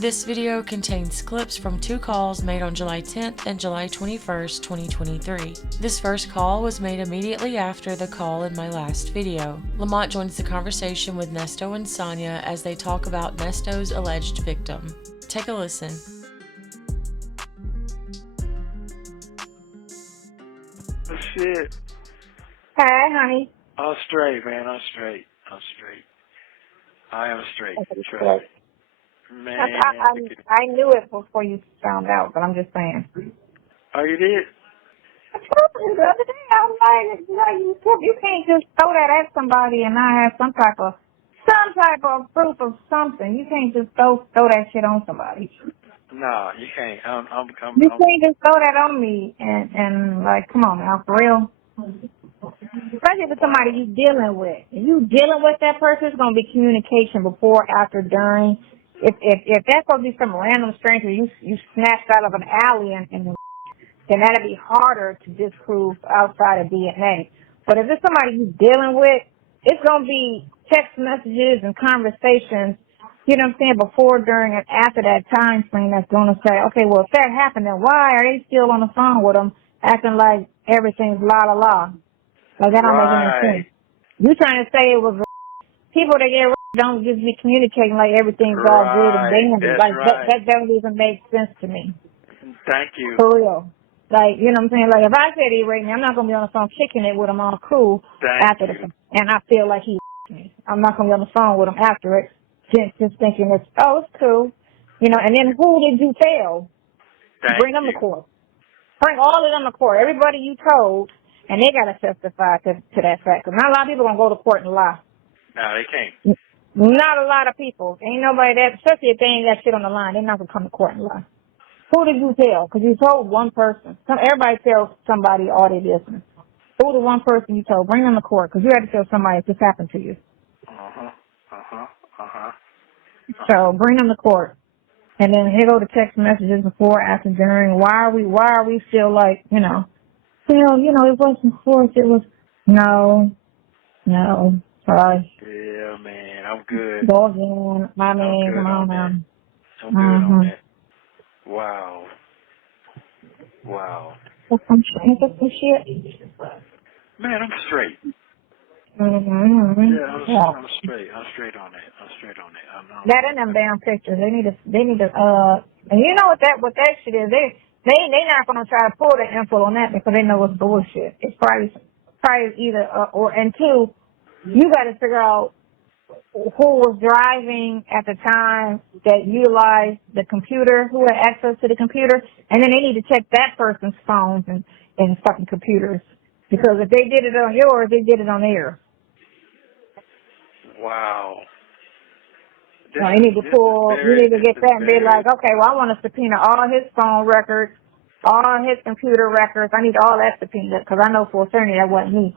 This video contains clips from two calls made on July 10th and July 21st, 2023. This first call was made immediately after the call in my last video. Lamont joins the conversation with Nesto and Sonya as they talk about Nesto's alleged victim. Take a listen. Shit. Hi, honey. I'm straight, man. I'm straight. I am straight. Trust me. Man. I knew it before you found out, but I'm just saying. Oh, you did? I told you the other day, I was like, you can't just throw that at somebody and not have some type of proof of something. You can't just throw that shit on somebody. No, you can't. You can't just throw that on me and like, come on now, for real. Especially if it's somebody you dealing with. If you dealing with that person, it's gonna be communication before, after, during. If that's supposed to be some random stranger you snatched out of an alley and then that'd be harder to disprove outside of DNA. But if it's somebody you dealing with, it's gonna be text messages and conversations, you know what I'm saying, before, during, and after that time frame that's gonna say, okay, well, if that happened, then why are they still on the phone with them acting like everything's la la la? Like that don't make any sense. You trying to say it was people that get don't just be communicating like everything's all good and dandy. Like that doesn't even make sense to me. Thank you. For real. Like, you know what I'm saying? Like if I said he raped me, I'm not gonna be on the phone kicking it with him all cool after the and I feel like he me. I'm not gonna be on the phone with him after it, just thinking it's cool. You know, and then who did you tell? Bring them to court. Bring all of them to court. Everybody you told, and they gotta testify to that fact. Because not a lot of people gonna go to court and lie. No, they can't. Not a lot of people. Ain't nobody that, especially if they ain't got shit on the line, they're not going to come to court and lie. Who did you tell? Because you told one person. Everybody tells somebody all their business. Who the one person you told? Bring them to court because you had to tell somebody if this happened to you. So bring them to court. And then here go the text messages before, after, during. Why are we still like, it wasn't forced. It was, no. Sorry. Yeah, man, I'm good. Go again. My man, come on now. I'm good on that. Wow. That's some shit. Man, I'm straight. Mm-hmm. Yeah, I'm straight. I'm straight on that. That in them damn pictures. They need to, and you know what that shit is? They not gonna try to pull the info on that because they know it's bullshit. It's probably either, and two, you gotta figure out who was driving at the time that utilized the computer, who had access to the computer, and then they need to check that person's phones and fucking computers. Because if they did it on yours, they did it on theirs. Wow. You need to get that and be like, okay, well, I want to subpoena all his phone records, all his computer records. I need all that subpoenaed because I know for a certain that wasn't me.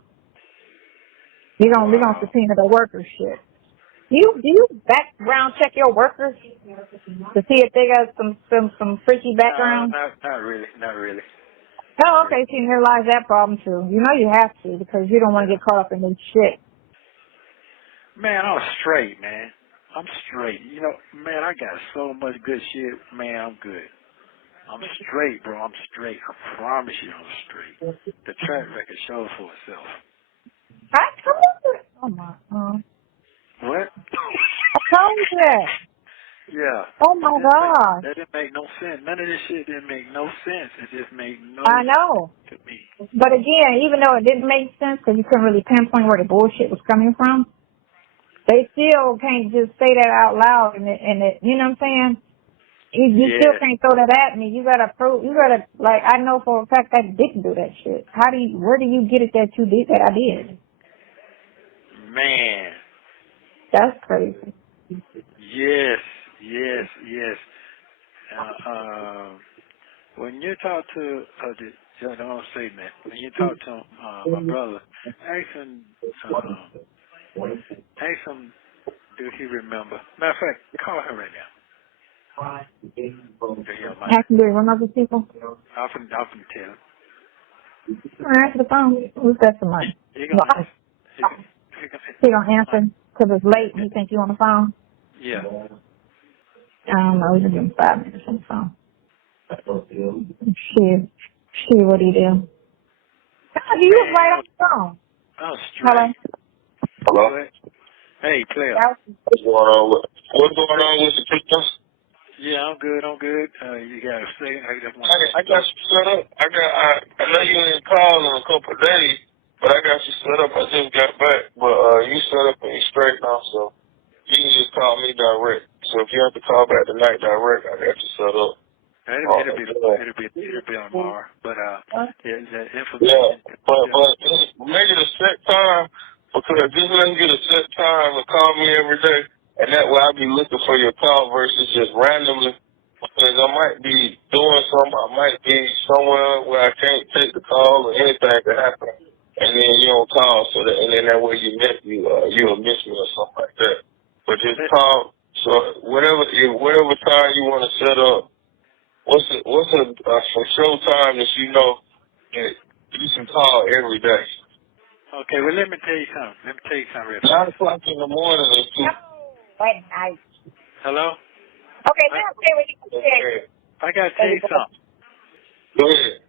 We gonna subpoena the workers shit. Do you background check your workers to see if they got some freaky background? No, not really. Oh, okay. So you realize that problem too. You know you have to because you don't want to get caught up in this shit. Man, I'm straight, man. I'm straight. You know, man, I got so much good shit. Man, I'm good. I'm straight, bro. I'm straight. I promise you I'm straight. The track record shows for itself. I told you. Oh my God. What? I told you that. Yeah. Oh my God. That didn't make no sense. None of this shit didn't make no sense. It just made no I know. sense to me. But again, even though it didn't make sense because you couldn't really pinpoint where the bullshit was coming from, they still can't just say that out loud and it you know what I'm saying? You still can't throw that at me. You gotta prove. You gotta I know for a fact that I didn't do that shit. Where do you get it that you did that I did? Man. That's crazy. Yes. When you talk to don't say that. When you talk to my brother, ask him do he remember. Matter of fact, call him right now. Ask him to remember people. I can tell him. Answer the phone. Who's got some money? He gonna answer because it's late and he think you on the phone. Yeah. I don't know. We can give him 5 minutes on the phone. See what he do. Oh, you was right on the phone. I'm Hello. straight. Hello? Hey, player. What's going on with the pictures? Yeah, I'm good. You got a second? I got you set up. I know you ain't called in a couple of days, but I got you set up. I just got back. But you set up and you straight now, so you can just call me direct. So if you have to call back tonight direct, I got you set up. It'll be on tomorrow. But the information. Yeah, but make it a set time, because just let me get a set time and call me every day, and that way I'll be looking for your call versus just randomly. Because I might be doing something, I might be somewhere where I can't take the call or anything could happen, and then you don't call, and then that way you'll miss me or something like that. But just call. So whatever time you want to set up. What's a for show time that you know that you can call every day? Okay, well, let me tell you something. 9 o'clock in the morning is too. At night. Hello? Okay, now say what you said. I got to tell you something. Go ahead.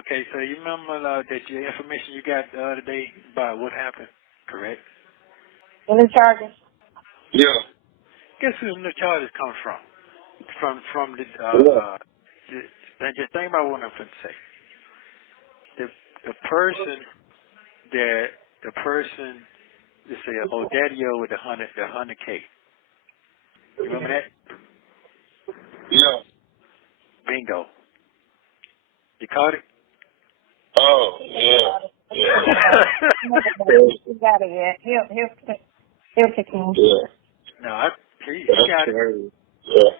Okay, so you remember that your information you got the other day about what happened, correct? Any charges? Yeah. Guess who the charges come from? From the just think about what I'm going to say. The person, let's say, Odadio with the 100K. You remember that? Yeah. Bingo. You caught it? Oh, yeah. Yeah. He got it yet. He'll kick in. Yeah. No, he got it. Crazy. Yeah.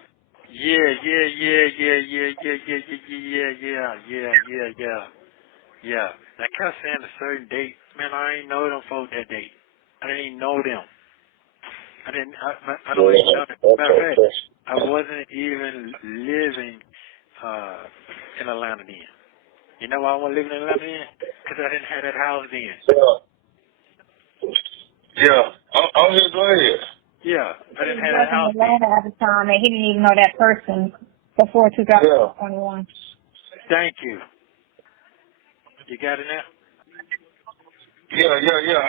Yeah. I kept saying a certain date. Man, I ain't know them folks that date. I didn't even know them. I don't even know them. Matter of fact, I wasn't even living in Atlanta then. You know why I wasn't living in Atlanta then? Because I didn't have that house then. Yeah. I'm here. Go ahead. Yeah, I didn't have that He house was in Atlanta at the time, and he didn't even know that person before 2021. Thank you. You got it now? Yeah. I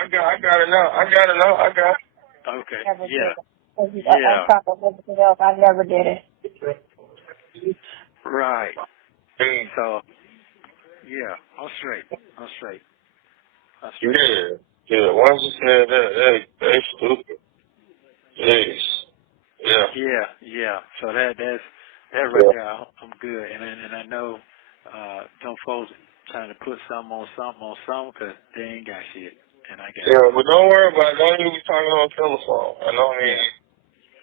got it now. Okay. Never Yeah. did it. On top of everything else, I never did it. Right. So, yeah, I'm straight. Yeah. Once you said that, they stupid. Jeez. Yeah. Yeah. So that's that right there. I'm good, and I know some folks trying to put something on something because they ain't got shit, and I got. Yeah, but don't worry about it. Don't even be talking on the telephone. I know he.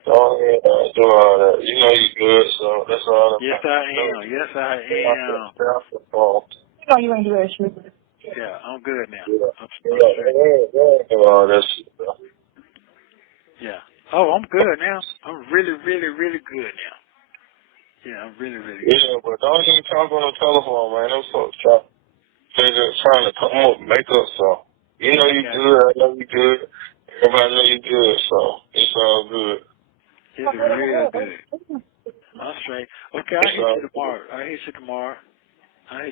Don't do all that. You know you good, so that's all. Yes, I am. You know you ain't do that shit. Yeah, I'm good now. Yeah. I'm straight. Do all that shit, bro. Yeah. Oh, I'm good now. I'm really, really, really good now. Yeah, I'm really, really good. Yeah, but don't even talk on the telephone, man. Them folks they're just trying to come up, make up so. You know you good, I know you good. Everybody know you good, so it's all good. It's real good. I'm straight. Okay, I'll hit you tomorrow. Hey,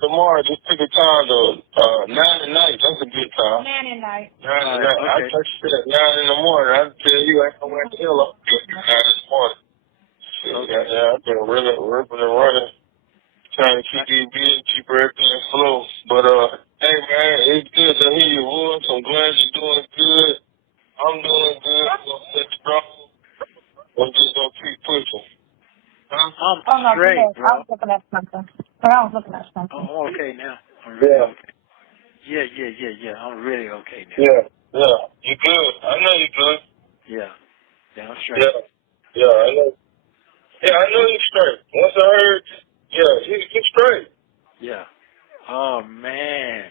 tomorrow, just pick a time though. 9 at night, that's a good time. 9 at night. 9 at night. Okay. I touch you at 9 in the morning. I tell you, I ain't nowhere to hell up 9 this morning. Okay. Yeah, I've been really ripping and running, trying to keep these busy, keep everything afloat. But, hey man, it's good to hear your voice. I'm glad you're doing good. I'm doing good. I'm going to stay strong. I'm just going to keep pushing. Huh? I'm straight, bro. I was looking at something. I'm okay now. I'm really okay. Yeah. I'm really okay now. Yeah. You good. I know you good. Yeah, I'm straight. Yeah, I know. Yeah, I know you straight. Once I heard, you straight. Yeah. Oh, man.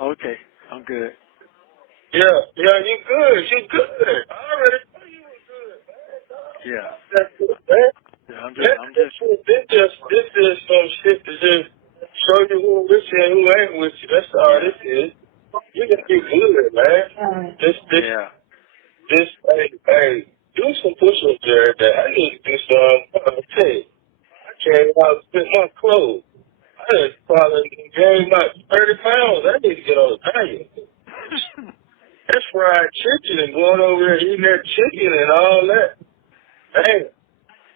Okay, I'm good. Yeah, you good. You good. I already knew you were good, man. Yeah. That's good, man. This is some shit to just show you who with you and who ain't with you. That's all this is. You can be good, man. Hey, hey, do some push-ups every day. I need to do some. I came out to fit my clothes. I just probably gained about 30 pounds. I need to get on a diet. That's fried chicken and going over there eating that chicken and all that. Damn.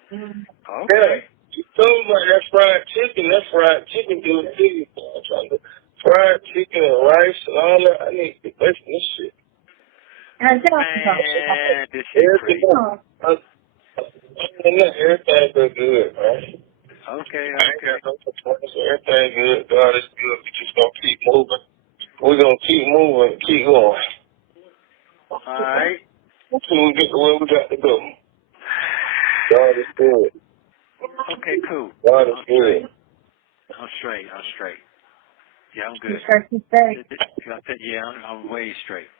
Okay. Yeah. You told me about that fried chicken. That fried chicken do it to you. Fried chicken and rice and all that. I need to get away from this shit. Man, this shit crazy. Everything been good, man. Okay. Everything good. God is good. We just gonna keep moving. We're gonna keep moving, keep going. All right. Until we get to where we got to go. God is good. Okay, cool. God is good. I'm straight. Yeah, I'm good. Yeah, I'm way straight.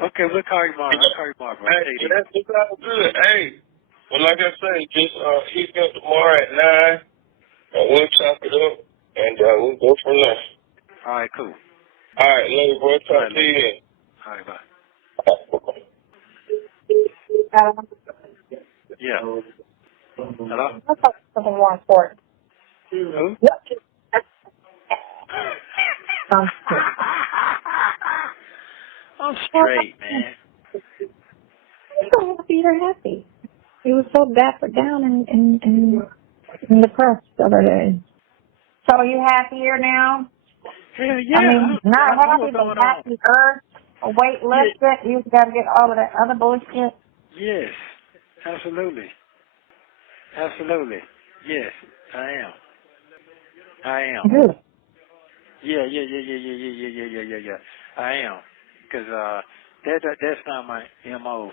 Okay, we'll call you tomorrow. I'll call you tomorrow, bro. Hey, that's all good. Hey, well, like I say, just hit me up tomorrow at 9, and we'll chop it up, and we'll go from there. All right, cool. All right, later, bro. Talk to you then. All right, bye. Hello? Yeah. Hello? Let's talk something more important. Who? I'm straight, man. I'm so happy you're happy. He was so dappered down and depressed the other day. So are you happier now? Hell yeah. I mean, not I know happy, what's but going on. happier. A weight lifted. You got to get all of that other bullshit. Yes, absolutely. Yes, I am. Good. Yeah. I am. Because that's not my MO.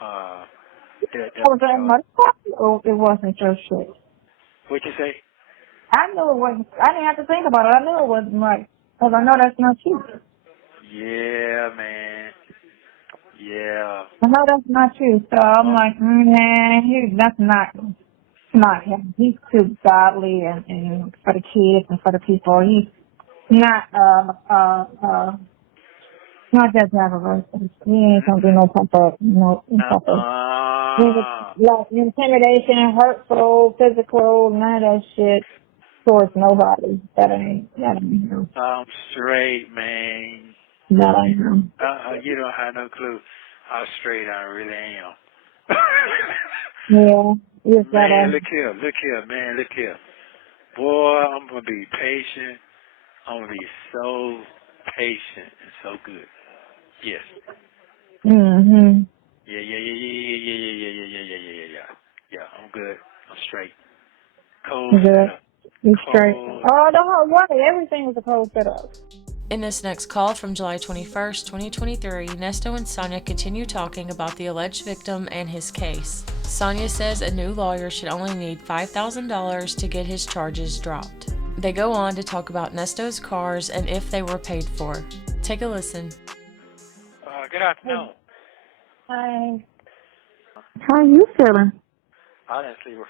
Was that much or it wasn't your shit? What you say? I knew it wasn't. I didn't have to think about it. I knew it wasn't right. Because I know that's not you. Yeah, man. Yeah. I know that's not you. So I'm like, man, that's not him. He's too godly and for the kids and for the people. He's not not just have a person. He ain't gonna do no type of like intimidation, hurtful, physical, none of that shit towards nobody. That ain't him. I'm straight, man. That ain't him. You don't have no clue how straight I really am. Yeah. Yes, man, look here. Boy, I'm going to be patient. I'm going to be so patient and so good. Yes. Mm-hmm. Yeah. Yeah, I'm good. I'm straight. Cold. Good. You straight. Cold. Oh, don't worry. Everything was a cold setup. In this next call from July 21st, 2023, Nesto and Sonya continue talking about the alleged victim and his case. Sonya says a new lawyer should only need $5,000 to get his charges dropped. They go on to talk about Nesto's cars and if they were paid for. Take a listen. Good afternoon. Hi. How are you feeling? I didn't sleep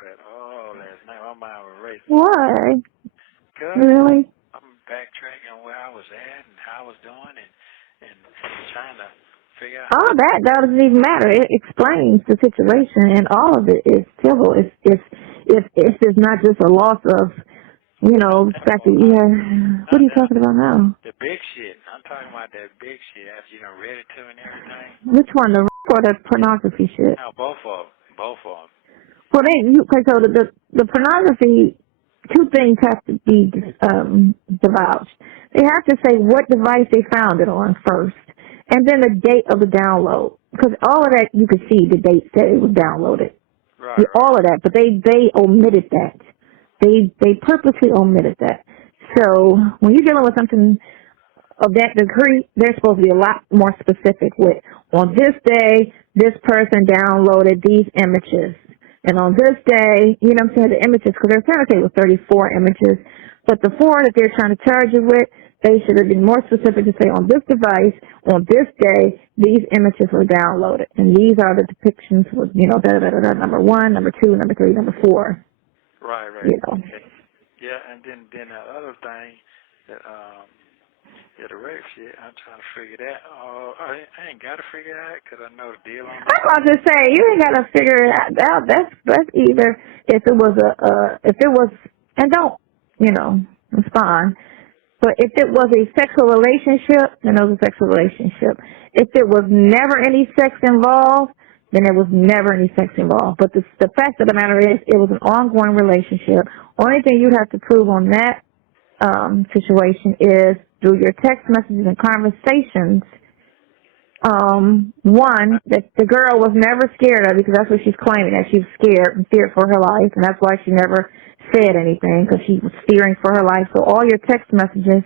at all last night. My mind was racing. Why? Good. Really? I'm backtracking where I was at and how I was doing and trying to figure out. All that doesn't even matter. It explains the situation, and all of it is civil. If it's not just a loss of, the fact that you have. What are you talking about now? The big shit. I'm talking about that big shit after you done read it to me and everything. Which one, the or the pornography shit? No, both of them. Well, so the pornography. Two things have to be divulged. They have to say what device they found it on first, and then the date of the download. Because all of that, you could see the date that it was downloaded. Right. Yeah, all of that, but they omitted that. They purposely omitted that. So when you're dealing with something of that degree, they're supposed to be a lot more specific with, on this day, this person downloaded these images. And on this day, the images, because they're trying to say it was 34 images, but the 4 that they're trying to charge you with, they should have been more specific to say on this device, on this day, these images were downloaded. And these are the depictions with, number 1, number 2, number 3, number 4. Right. Okay. Yeah, and then the other thing that Yeah, the rape shit, I'm trying to figure that. I ain't got to figure it out because I know the deal on I that. was about to say, you ain't got to figure it out. That's either if it was and don't, it's fine. But if it was a sexual relationship, then it was a sexual relationship. If it was never any sex involved, then there was never any sex involved. But the fact of the matter is, it was an ongoing relationship. Only thing you'd have to prove on that situation is through your text messages and conversations. One, that the girl was never scared of, because that's what she's claiming, that she was scared and feared for her life, and that's why she never said anything, because she was fearing for her life. So all your text messages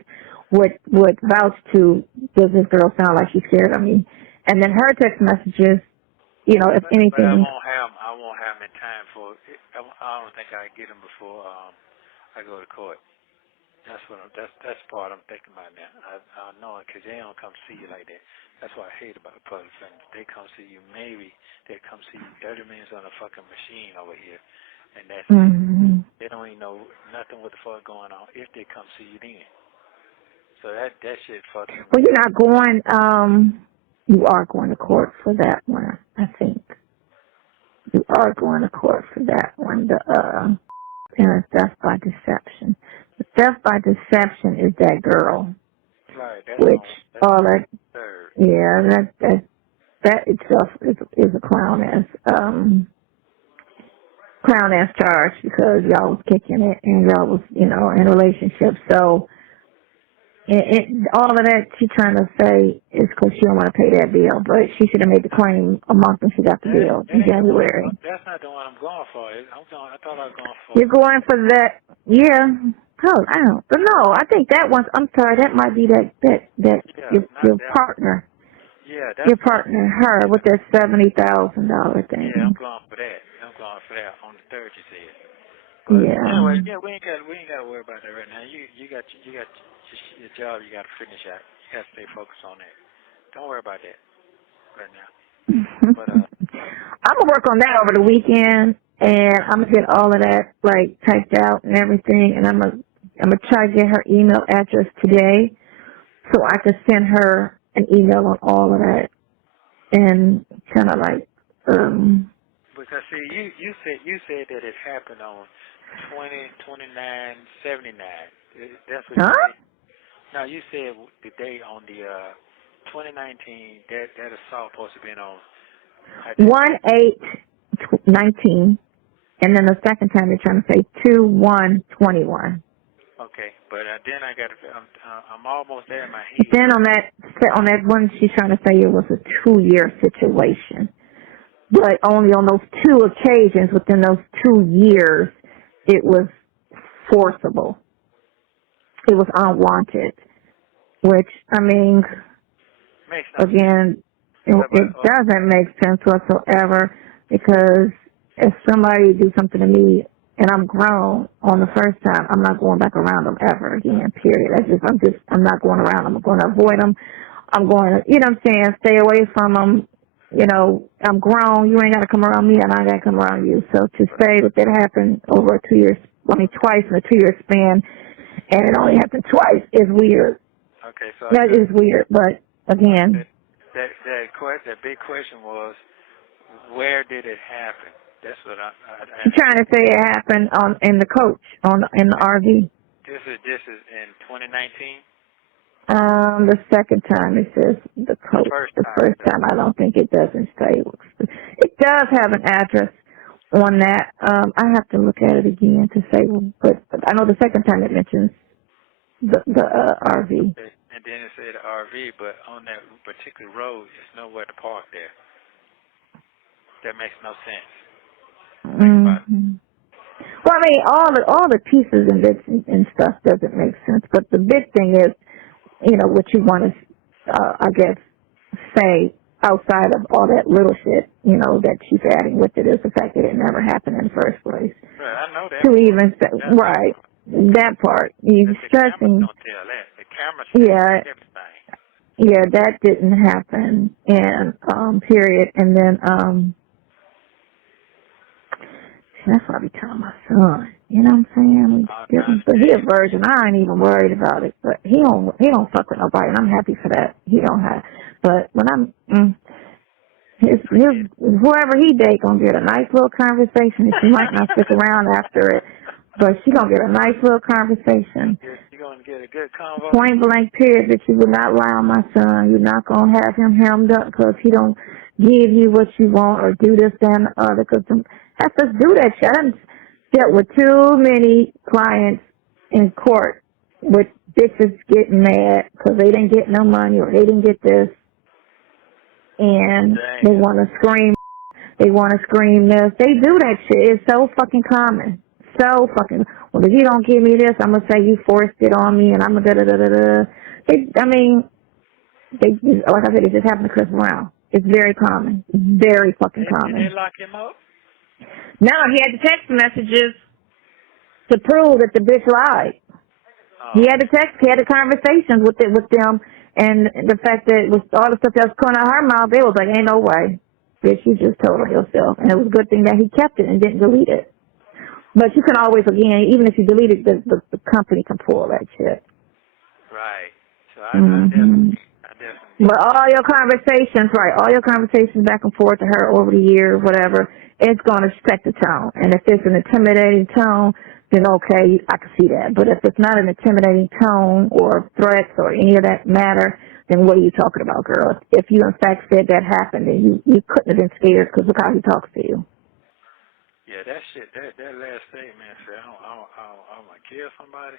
would vouch to, does this girl sound like she's scared of me? And then her text messages, if But I anything. won't have them in time for. I don't think I get them before I go to court. That's the part I'm thinking about now. I know it because they don't come see you like that. That's what I hate about the public defenders. They come see you. Maybe they come see you 30 minutes on a fucking machine over here, and that's it. They don't even know nothing what the fuck going on if they come see you then. So that shit fucking. Well, you're not going. You are going to court for that one. I think you are going to court for that one. The parents' death by deception. The theft by deception is that girl. Right. Which all that. Yeah, that itself is a clown ass charge, because y'all was kicking it and y'all was in a relationship. So all of that she's trying to say is because she don't want to pay that bill, but she should have made the claim a month when she got the bill in January. That's not the one I'm going for. I thought I was going for. You're going for that? Yeah. Oh, I don't. But no, I think that one's. I'm sorry, that might be that your partner. Yeah, that's your partner, her, with that $70,000 thing. Yeah, I'm going for that. On the third, you said. But anyway, we ain't got to worry about that right now. You got your job. You got to finish out. You got to stay focused on that. Don't worry about that right now. But I'm gonna work on that over the weekend, and I'm gonna get all of that typed out and everything, and I'm gonna try to get her email address today, so I can send her an email on all of that, and kind of because see, you said that it happened on 20/29/79. That's what you said. No, you said the day on the 2019 that assault supposed to be on 1/8/19, and then the second time they're trying to say 2/1/21. Okay, but then I'm almost there in my head. Then on that one, she's trying to say it was a 2-year situation, but only on those 2 occasions within those 2 years, it was forcible. It was unwanted, which again, it doesn't make sense whatsoever, because if somebody do something to me and I'm grown on the first time, I'm not going back around them ever again, period. I'm not going around them. I'm going to avoid them. I'm going to, stay away from them. I'm grown. You ain't got to come around me, and I got to come around you. So to say that happened over twice in a 2-year span, and it only happened twice is weird. Okay, so that is weird, but again. That big question was, where did it happen? That's what I'm trying to say it happened in the coach in the RV. This is in 2019. The second time it says the coach. The first time I don't think it doesn't say. It does have an address on that. I have to look at it again to say, but I know the second time it mentions the RV. And then it said RV, but on that particular road, there's nowhere to park there. That makes no sense. Well, all the pieces and bits and stuff doesn't make sense. But the big thing is, what you want to, I guess, say outside of all that little shit, that she's adding with it is the fact that it never happened in the first place. Right, I know that. To even say, right, that part. You're stressing. Don't tell that. The camera says everything. Yeah, that didn't happen, and period. And then that's what I be telling my son. You know what I'm saying? But he a virgin. I ain't even worried about it. But he don't fuck with nobody, and I'm happy for that. He don't have. But when his whoever he date gonna get a nice little conversation. She might not stick around after it, but she gonna get a nice little conversation. You're gonna get a good convo. Point blank period that you will not lie on my son. You're not gonna have him hemmed up because he don't give you what you want or do this, that, and the other. Because have to do that shit. I done dealt with too many clients in court with bitches getting mad because they didn't get no money or they didn't get this, and they want to scream. They want to scream this. They do that shit. It's so fucking common. So fucking. Well, if you don't give me this, I'm gonna say you forced it on me, and I'm gonna da-da-da-da-da. They like I said, it just happened to Chris Brown. It's very common. Very fucking common. Did they lock him up? No, he had the text messages to prove that the bitch lied. He had the conversations with them, and the fact that with all the stuff that was coming out of her mouth, they was like, ain't no way. Bitch, you just told on yourself. And it was a good thing that he kept it and didn't delete it. But you can always, again, even if you delete it, the company can pull that shit. Right. So I definitely. But all your conversations, back and forth to her over the years, whatever, it's going to set the tone. And if it's an intimidating tone, then okay, I can see that. But if it's not an intimidating tone or threats or any of that matter, then what are you talking about, girl? If you in fact said that happened, then you couldn't have been scared because look how he talks to you. Yeah, that shit, that last statement said, I'm going to kill somebody.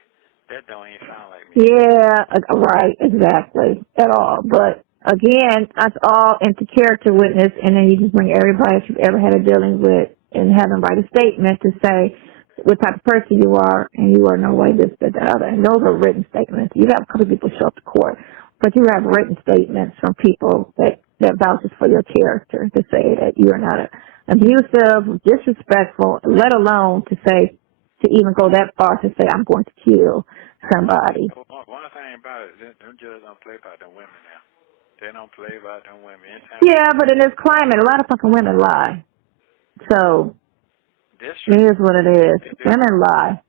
That don't even sound like me. Yeah, right, exactly, at all. But again, that's all into character witness, and then you just bring everybody that you've ever had a dealing with and have them write a statement to say what type of person you are, and you are no way this, that, the other. And those are written statements. You have a couple of people show up to court, but you have written statements from people that vouches for your character to say that you are not abusive, disrespectful, let alone to even go that far to say I'm going to kill somebody. One thing about it, them judges don't play about them women now. They don't play about them women. Yeah, but in this climate, a lot of fucking women lie. So, it is what it is. Women lie.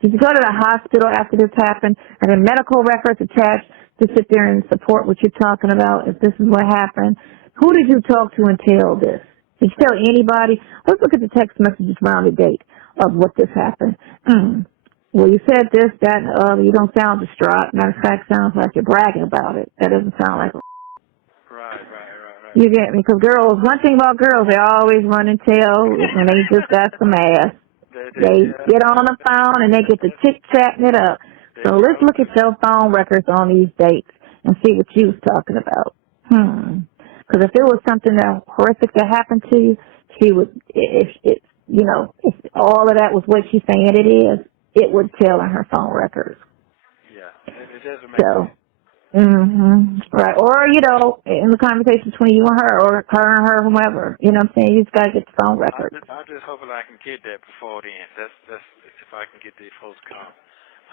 Did you go to the hospital after this happened? Are there medical records attached to sit there and support what you're talking about if this is what happened? Who did you talk to and tell this? Did you tell anybody? Let's look at the text messages around the date of what this happened. Well, you said this, that, and the other. You don't sound distraught. Matter of fact, sounds like you're bragging about it. That doesn't sound like Right. You get me? Because girls, one thing about girls, they always run and tell when they just got some ass. They get on the phone and they get to chit-chatting it up. So let's look at your phone records on these dates and see what you was talking about. Because if it was something that horrific that happened to you, she would, if all of that was what she's saying it is, it would tell in her phone records. Yeah, it doesn't make sense. Right. Or, in the conversation between you and her or her and her, whomever, you know what I'm saying? You just got to get the phone records. I'm just hoping I can get that before then. That's if I can get these folks come.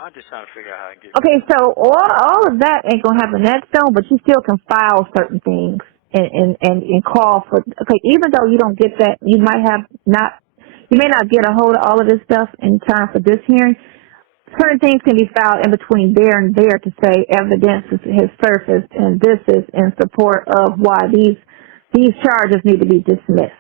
I'm just trying to figure out how to get Okay, so all of that ain't going to happen that soon, but you still can file certain things and call for, okay, even though you don't get that, you may not get a hold of all of this stuff in time for this hearing. Certain things can be filed in between there and there to say evidence has surfaced and this is in support of why these charges need to be dismissed.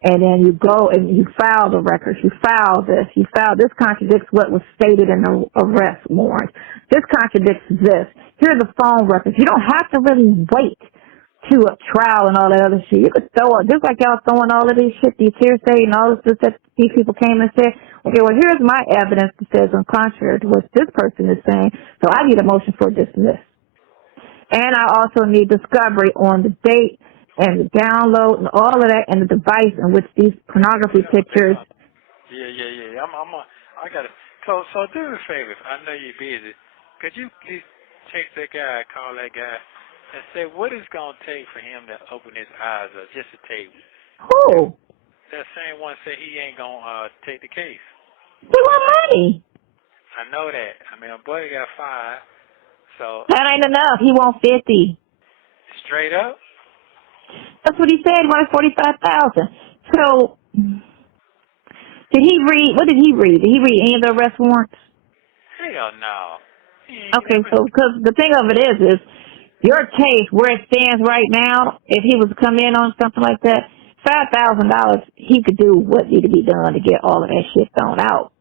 And then you go and you file the records. You file this. This contradicts what was stated in the arrest warrant. This contradicts this. Here are the phone records. You don't have to really wait to a trial and all that other shit. You could throw it, just like y'all throwing all of this shit, these hearsay and all this stuff that these people came and said, okay, well, here's my evidence that says on contrary to what this person is saying, so I need a motion for dismiss. And I also need discovery on the date and the download and all of that and the device in which these pornography pictures. Yeah. I got it. So do me a favor. I know you're busy. Could you please text that guy, call that guy, and say what it's going to take for him to open his eyes up, just a tape. Who? That same one said he ain't going to take the case. He want money. I know that. I mean, my buddy got 5, so. That ain't enough. He want 50. Straight up? That's what he said, he wanted $45,000. So, Did he read? What did he read? Did he read any of the arrest warrants? Hell no. Okay, so because the thing of it is your case where it stands right now. If he was to come in on something like that, $5,000, he could do what needed to be done to get all of that shit thrown out.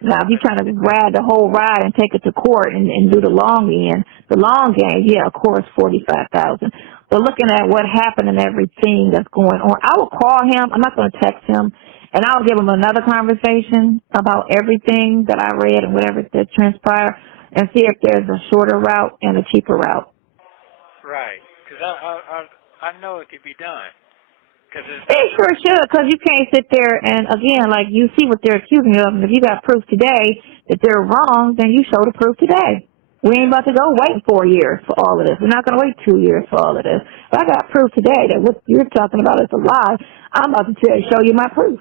Now, if you're trying to ride the whole ride and take it to court and do the long end, the long game, yeah, of course, $45,000. But looking at what happened and everything that's going on, I will call him. I'm not going to text him, and I'll give him another conversation about everything that I read and whatever that transpired, and see if there's a shorter route and a cheaper route. Right, because I know it could be done. It sure should, because you can't sit there and, again, like you see what they're accusing you of, and if you got proof today that they're wrong, then you show the proof today. We ain't about to go wait 4 years for all of this. We're not going to wait 2 years for all of this. If I got proof today that what you're talking about is a lie, I'm about to show you my proof.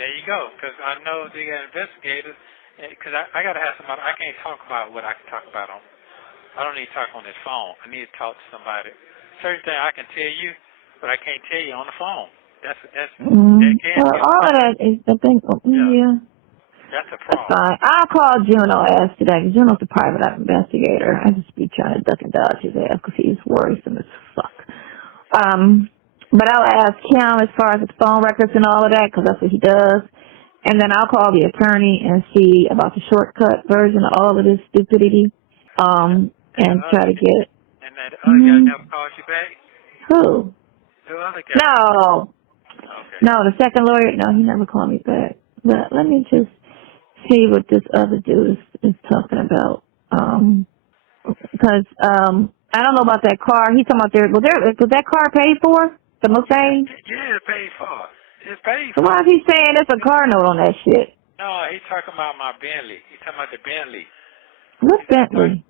There you go, because I know the investigators, because I got to have somebody. I can't talk about what I can talk about I don't need to talk on this phone. I need to talk to somebody. Certain things I can tell you, but I can't tell you on the phone. That well, all of that is, I think, yeah. That's a problem. That's fine. I'll call Juno ass today. Juno's a private investigator. I just be trying to duck and dodge his ass because he's worrisome as fuck. But I'll ask him as far as his phone records and all of that because that's what he does. And then I'll call the attorney and see about the shortcut version of all of this stupidity and try to get it. And that other guy never called you back? Who? The other guy. No. Okay. No, the second lawyer, no, he never called me back. But let me just see what this other dude is talking about. Because I don't know about that car. He's talking about was that car paid for? The Mustang? Yeah, it's paid for. It's paid So for. why is he saying there's a car note on that shit? No, he's talking about my Bentley. He's talking about the Bentley. What Bentley?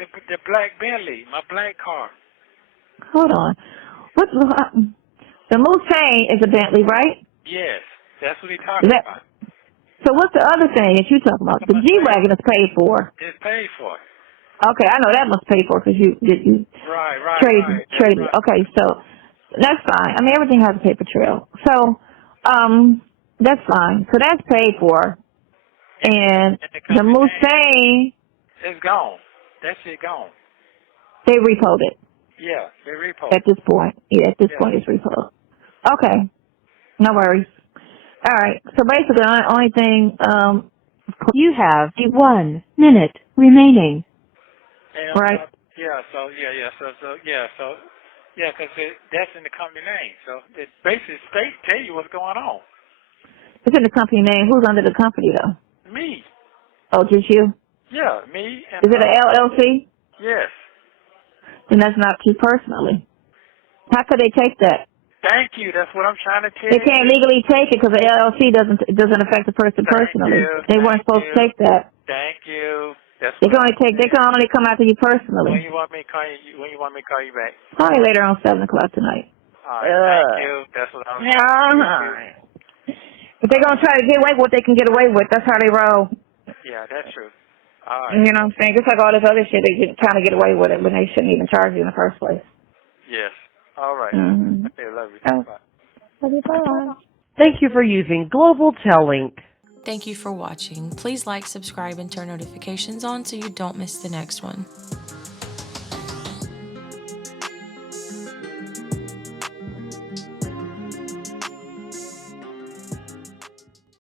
The black Bentley, my black car. Hold on. The Mustang is a Bentley, right? Yes, that's what he's talking about. So what's the other thing that you talking about? The G-Wagon is paid for. It's paid for. Okay, I know that must pay for because you traded. Right. Okay, so that's fine. I mean, everything has a paper trail. So that's fine. So that's paid for. And the Mustang, it's gone. That shit gone. they repoed it. Yeah, they repoed at this point. Yeah, at this point it's repoed. Okay, no worries. All right. So basically, the only thing you have 1 minute remaining. And, right. Because that's in the company name. So it basically tell you what's going on. It's in the company name. Who's under the company though? Me. Oh, just you? Yeah, me. And, is it an LLC? Yes. Then that's not you personally. How could they take that? Thank you. That's what I'm trying to tell you. They can't legally take it because the LLC doesn't affect the person personally. They weren't supposed to take that. Thank you. That's they can only come after you personally. When you want me to call you back? Probably later on 7 o'clock tonight. All right. Thank you. That's what I'm saying. If they're gonna try to get away with what they can get away with, that's how they roll. Yeah, that's true. All right. You know what I'm saying? Just like all this other shit, they get trying to get away with it when they shouldn't even charge you in the first place. Yes. All right. Mm-hmm. Okay, love you. Oh. Bye. Love you. Bye. Thank you for using Global Tellink. Thank you for watching. Please like, subscribe, and turn notifications on so you don't miss the next one.